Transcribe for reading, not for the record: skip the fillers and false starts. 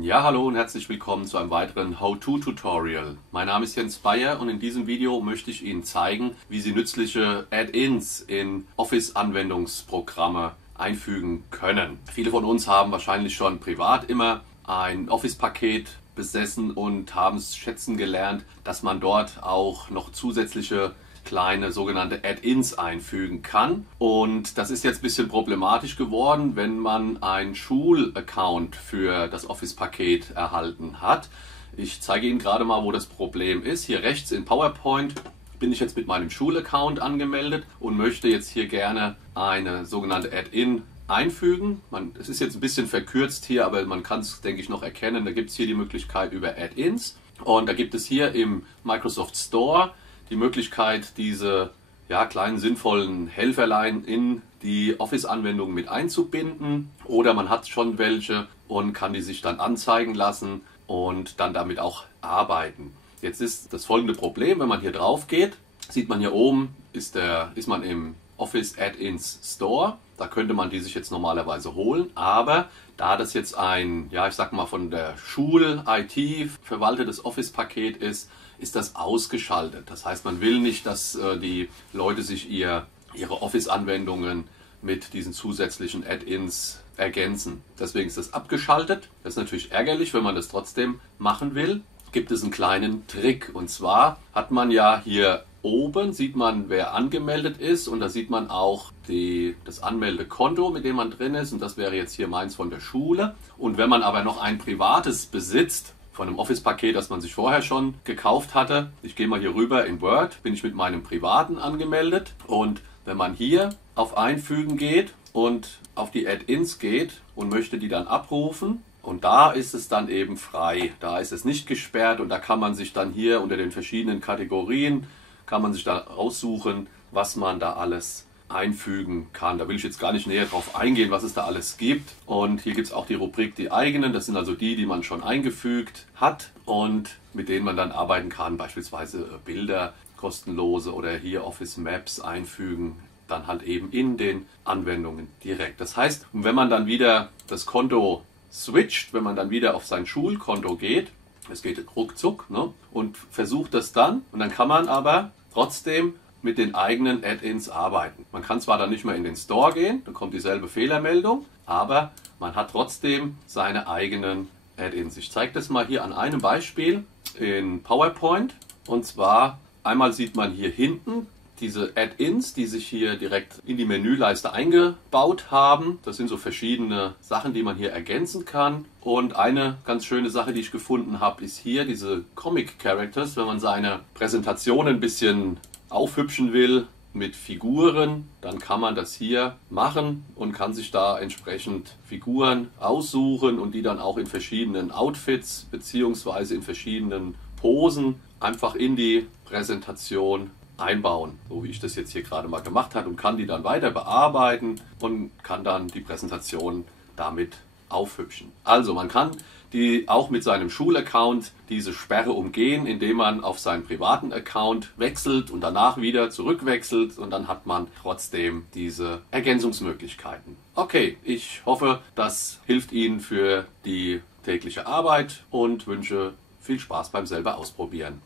Ja, hallo und herzlich willkommen zu einem weiteren How-To-Tutorial. Mein Name ist Jens Bayer und in diesem Video möchte ich Ihnen zeigen, wie Sie nützliche Add-ins in Office-Anwendungsprogramme einfügen können. Viele von uns haben wahrscheinlich schon privat immer ein Office-Paket besessen und haben es schätzen gelernt, dass man dort auch noch zusätzliche kleine sogenannte Add-ins einfügen kann. Und das ist jetzt ein bisschen problematisch geworden, wenn man einen Schulaccount für das Office-Paket erhalten hat. Ich zeige Ihnen gerade mal, wo das Problem ist. Hier rechts in PowerPoint bin ich jetzt mit meinem Schulaccount angemeldet und möchte jetzt hier gerne eine sogenannte Add-in einfügen. Es ist jetzt ein bisschen verkürzt hier, aber man kann es, denke ich, noch erkennen. Da gibt es hier die Möglichkeit über Add-ins und da gibt es hier im Microsoft Store die Möglichkeit, diese kleinen sinnvollen Helferlein in die Office-Anwendungen mit einzubinden, oder man hat schon welche und kann die sich dann anzeigen lassen und dann damit auch arbeiten. Jetzt ist das folgende Problem: Wenn man hier drauf geht, sieht man hier oben, ist man im Office Add-ins Store. Da könnte man die sich jetzt normalerweise holen, aber da das jetzt ein, ich sag mal, von der Schul-IT verwaltetes Office-Paket ist das ausgeschaltet. Das heißt, man will nicht, dass die Leute sich ihre Office-Anwendungen mit diesen zusätzlichen Add-ins ergänzen. Deswegen ist das abgeschaltet. Das ist natürlich ärgerlich, wenn man das trotzdem machen will. Gibt es einen kleinen Trick, und zwar hat man ja hier oben, sieht man, wer angemeldet ist, und da sieht man auch das Anmeldekonto, mit dem man drin ist, und das wäre jetzt hier meins von der Schule. Und wenn man aber noch ein privates besitzt, von einem Office-Paket, das man sich vorher schon gekauft hatte, ich gehe mal hier rüber in Word, bin ich mit meinem privaten angemeldet, und wenn man hier auf Einfügen geht und auf die Add-ins geht und möchte die dann abrufen, und da ist es dann eben frei, da ist es nicht gesperrt, und da kann man sich dann hier unter den verschiedenen Kategorien, kann man sich da aussuchen, was man da alles einfügen kann. Da will ich jetzt gar nicht näher drauf eingehen, was es da alles gibt. Und hier gibt es auch die Rubrik die eigenen. Das sind also die man schon eingefügt hat und mit denen man dann arbeiten kann. Beispielsweise Bilder, kostenlose, oder hier Office Maps einfügen, dann halt eben in den Anwendungen direkt. Das heißt, wenn man dann wieder das Konto switcht, wenn man dann wieder auf sein Schulkonto geht, es geht ruckzuck, und versucht das dann, und dann kann man aber trotzdem mit den eigenen Add-ins arbeiten. Man kann zwar dann nicht mehr in den Store gehen, dann kommt dieselbe Fehlermeldung, aber man hat trotzdem seine eigenen Add-ins. Ich zeige das mal hier an einem Beispiel in PowerPoint. Und zwar einmal sieht man hier hinten diese Add-ins, die sich hier direkt in die Menüleiste eingebaut haben. Das sind so verschiedene Sachen, die man hier ergänzen kann. Und eine ganz schöne Sache, die ich gefunden habe, ist hier diese Comic Characters. Wenn man seine Präsentation ein bisschen aufhübschen will mit Figuren, dann kann man das hier machen und kann sich da entsprechend Figuren aussuchen und die dann auch in verschiedenen Outfits bzw. in verschiedenen Posen einfach in die Präsentation einbauen, so wie ich das jetzt hier gerade mal gemacht habe, und kann die dann weiter bearbeiten und kann dann die Präsentation damit aufhübschen. Also man kann auch mit seinem Schulaccount diese Sperre umgehen, indem man auf seinen privaten Account wechselt und danach wieder zurückwechselt, und dann hat man trotzdem diese Ergänzungsmöglichkeiten. Okay, ich hoffe, das hilft Ihnen für die tägliche Arbeit und wünsche viel Spaß beim selber ausprobieren.